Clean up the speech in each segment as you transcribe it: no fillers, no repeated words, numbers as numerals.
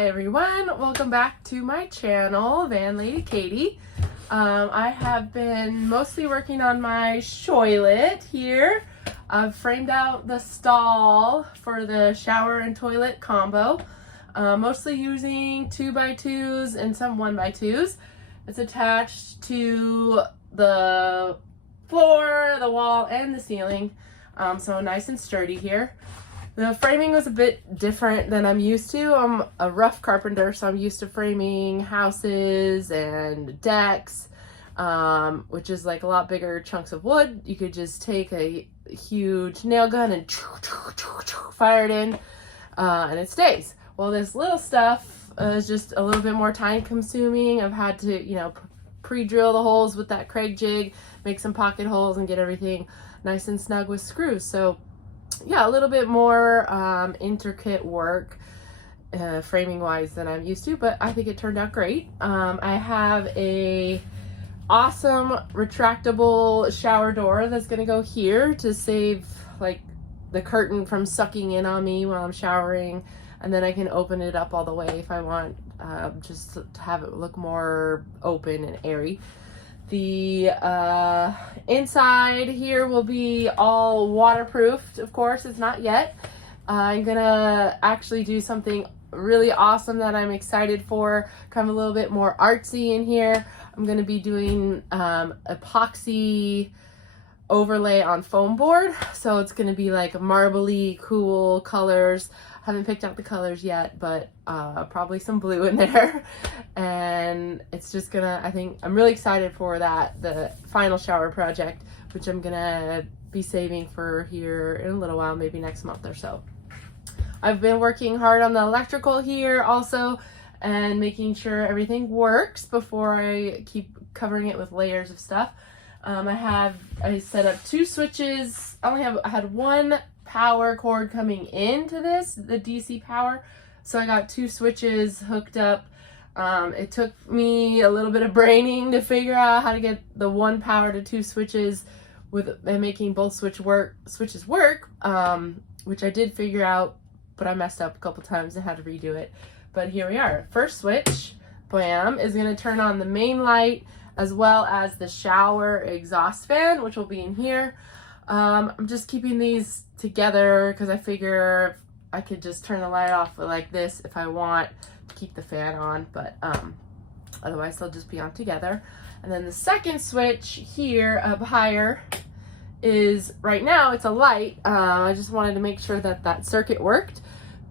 Hi everyone, welcome back to my channel, Van Lady Katie. I have been mostly working on my shoilet here. I've framed out the stall for the shower and toilet combo, mostly using 2x2s and some 1x2s. It's attached to the floor, the wall, and the ceiling, so nice and sturdy here. The framing was a bit different than I'm used to. I'm a rough carpenter, so I'm used to framing houses and decks, which is like a lot bigger chunks of wood. You could just take a huge nail gun and fire it in, and it stays. Well, this little stuff is just a little bit more time consuming. I've had to, pre-drill the holes with that Craig jig, make some pocket holes, and get everything nice and snug with screws. So yeah, a little bit more intricate work framing wise than I'm used to, but I think it turned out great. I have a awesome retractable shower door that's gonna go here to save like the curtain from sucking in on me while I'm showering, and then I can open it up all the way if I want, just to have it look more open and airy. The inside here will be all waterproofed. Of course, it's not yet. I'm gonna actually do something really awesome that I'm excited for, kind of a little bit more artsy in here. I'm gonna be doing epoxy overlay on foam board, so it's gonna be like marbly cool colors. Haven't picked out the colors yet, but probably some blue in there. And it's just gonna, I think, I'm really excited for that, the final shower project, which I'm gonna be saving for here in a little while, maybe next month or so. I've been working hard on the electrical here also, and making sure everything works before I keep covering it with layers of stuff. I set up 2 switches. I had one power cord coming into this, the DC power, so I got 2 switches hooked up. It took me a little bit of braining to figure out how to get the 1 power to 2 switches and making both switches work, which I did figure out, but I messed up a couple times and had to redo it. But here we are. First switch, bam, is going to turn on the main light as well as the shower exhaust fan, which will be in here. I'm just keeping these together because I figure I could just turn the light off like this if I want to keep the fan on, but otherwise they'll just be on together. And then the second switch here up higher is, right now it's a light. I just wanted to make sure that that circuit worked,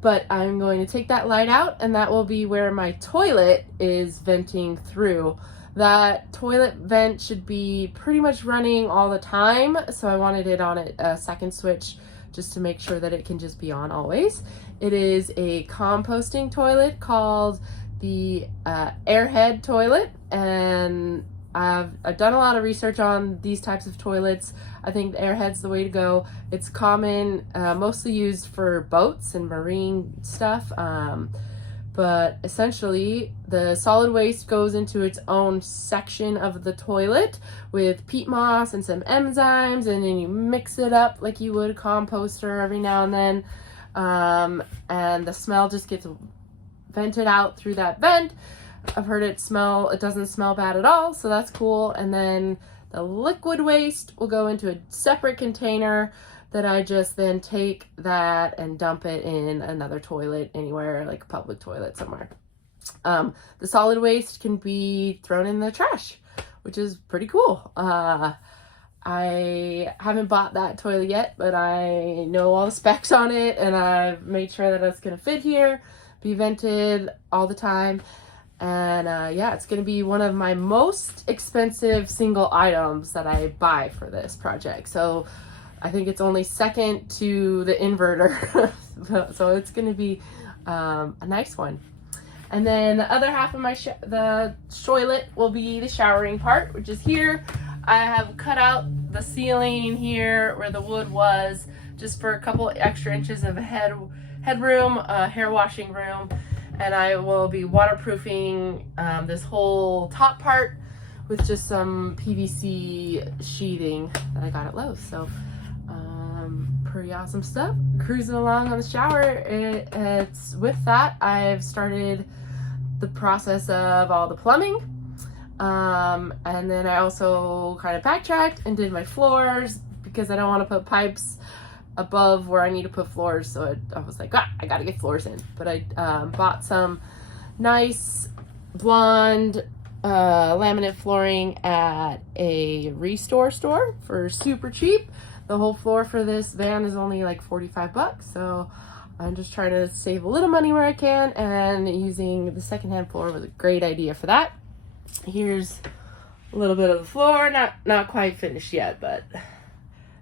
but I'm going to take that light out, and that will be where my toilet is venting through. That toilet vent should be pretty much running all the time, so I wanted it on a second switch just to make sure that it can just be on always. It is a composting toilet called the airhead toilet, and I've done a lot of research on these types of toilets. I think the airhead's the way to go. It's common, mostly used for boats and marine stuff. But essentially the solid waste goes into its own section of the toilet with peat moss and some enzymes, and then you mix it up like you would a composter every now and then, and the smell just gets vented out through that vent. I've heard it doesn't smell bad at all, so that's cool. And then the liquid waste will go into a separate container that I just then take that and dump it in another toilet anywhere, like a public toilet somewhere. The solid waste can be thrown in the trash, which is pretty cool. I haven't bought that toilet yet, but I know all the specs on it, and I've made sure that it's gonna fit here, be vented all the time. And yeah, it's gonna be one of my most expensive single items that I buy for this project. So I think it's only second to the inverter. So it's going to be a nice one. And then the other half of my the shoilet will be the showering part, which is here. I have cut out the ceiling here where the wood was, just for a couple extra inches of headroom, hair washing room. And I will be waterproofing this whole top part with just some PVC sheathing that I got at Lowe's. So pretty awesome stuff. Cruising along on the shower. It's with that, I've started the process of all the plumbing. And then I also kind of backtracked and did my floors because I don't want to put pipes above where I need to put floors. So I was like, I gotta get floors in. But I bought some nice blonde laminate flooring at a Restore store for super cheap. The whole floor for this van is only like 45 bucks. So I'm just trying to save a little money where I can, and using the secondhand floor was a great idea for that. Here's a little bit of the floor, not quite finished yet, but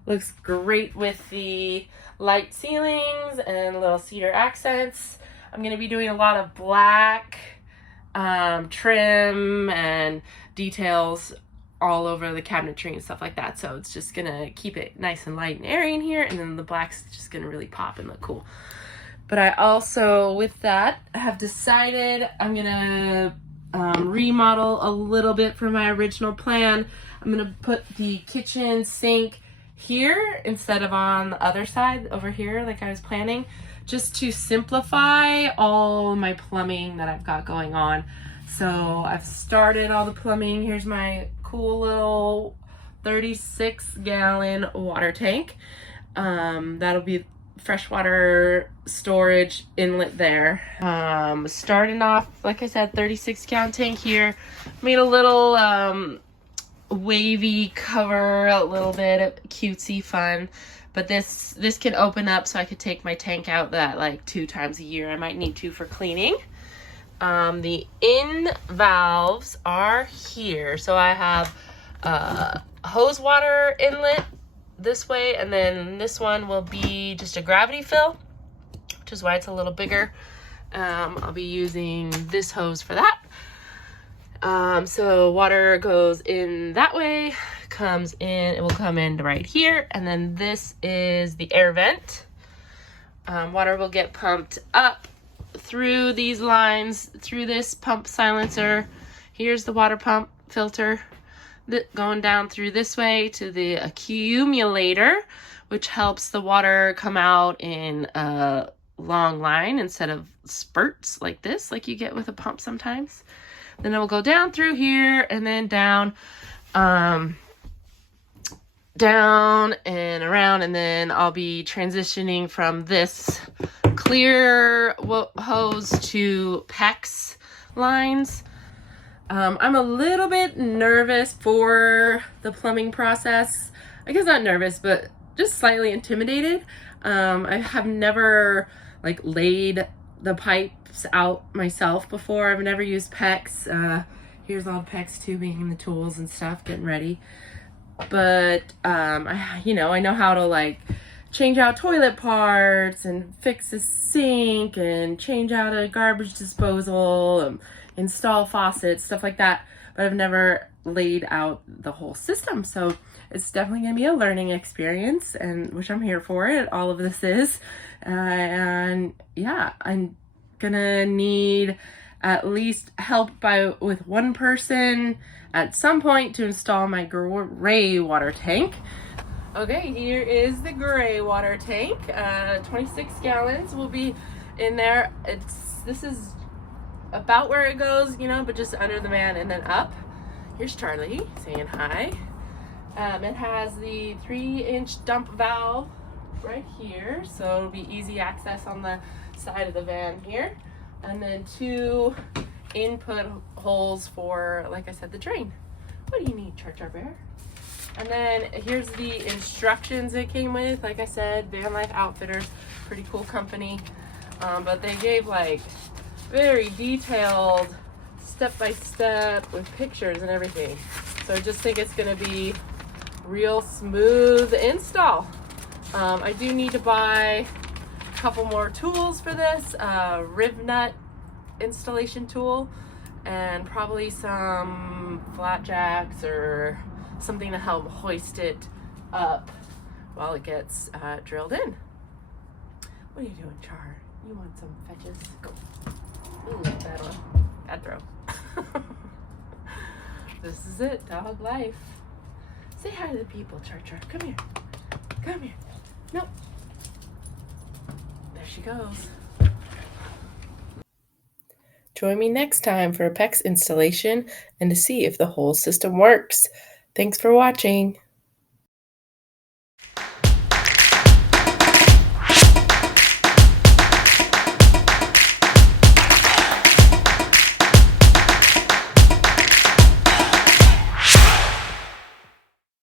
looks great with the light ceilings and little cedar accents. I'm going to be doing a lot of black trim and details all over the cabinetry and stuff like that. So it's just going to keep it nice and light and airy in here, and then the black's just going to really pop and look cool. But I also, with that, have decided I'm going to remodel a little bit from my original plan. I'm going to put the kitchen sink here instead of on the other side over here like I was planning, just to simplify all my plumbing that I've got going on. So I've started all the plumbing. Here's my cool little 36-gallon water tank. That'll be freshwater storage inlet there. Starting off, like I said, 36-gallon tank here. Made a little wavy cover, a little bit cutesy fun, but this can open up so I could take my tank out that like 2 times a year. I might need to for cleaning. The in valves are here, so I have hose water inlet this way, and then this one will be just a gravity fill, which is why it's a little bigger. I'll be using this hose for that. So water goes in that way, comes in, it will come in right here, and then this is the air vent. Water will get pumped up through these lines, through this pump silencer. Here's the water pump filter going down through this way to the accumulator, which helps the water come out in a long line instead of spurts like this, like you get with a pump sometimes. Then it will go down through here and then down and around, and then I'll be transitioning from this clear hose to PEX lines. I'm a little bit nervous for the plumbing process. I guess not nervous, but just slightly intimidated. I have never like laid the pipes out myself before. I've never used PEX. Here's all the PEX tubing and the tools and stuff getting ready. But I know how to like change out toilet parts and fix a sink and change out a garbage disposal, install faucets, stuff like that. But I've never laid out the whole system. So it's definitely going to be a learning experience, and which I'm here for it. All of this is. And yeah, I'm going to need at least help with one person at some point to install my gray water tank. Okay, here is the gray water tank. 26 gallons will be in there. This is about where it goes, but just under the van and then up. Here's Charlie saying hi. It has the 3-inch dump valve right here, so it'll be easy access on the side of the van here. And then 2 input holes for, like I said, the drain. What do you need, Char Bear? And then here's the instructions it came with. Like I said, Van Life Outfitters, pretty cool company. But they gave like very detailed step-by-step with pictures and everything. So I just think it's gonna be real smooth install. I do need to buy a couple more tools for this, rib nut installation tool, and probably some flat jacks or something to help hoist it up while it gets drilled in. What are you doing, Char? You want some fetches? Go. Ooh, bad one. Bad throw. This is it, dog life. Say hi to the people, Char. Come here. Come here. Nope. she goes. Join me next time for a PEX installation and to see if the whole system works. Thanks for watching.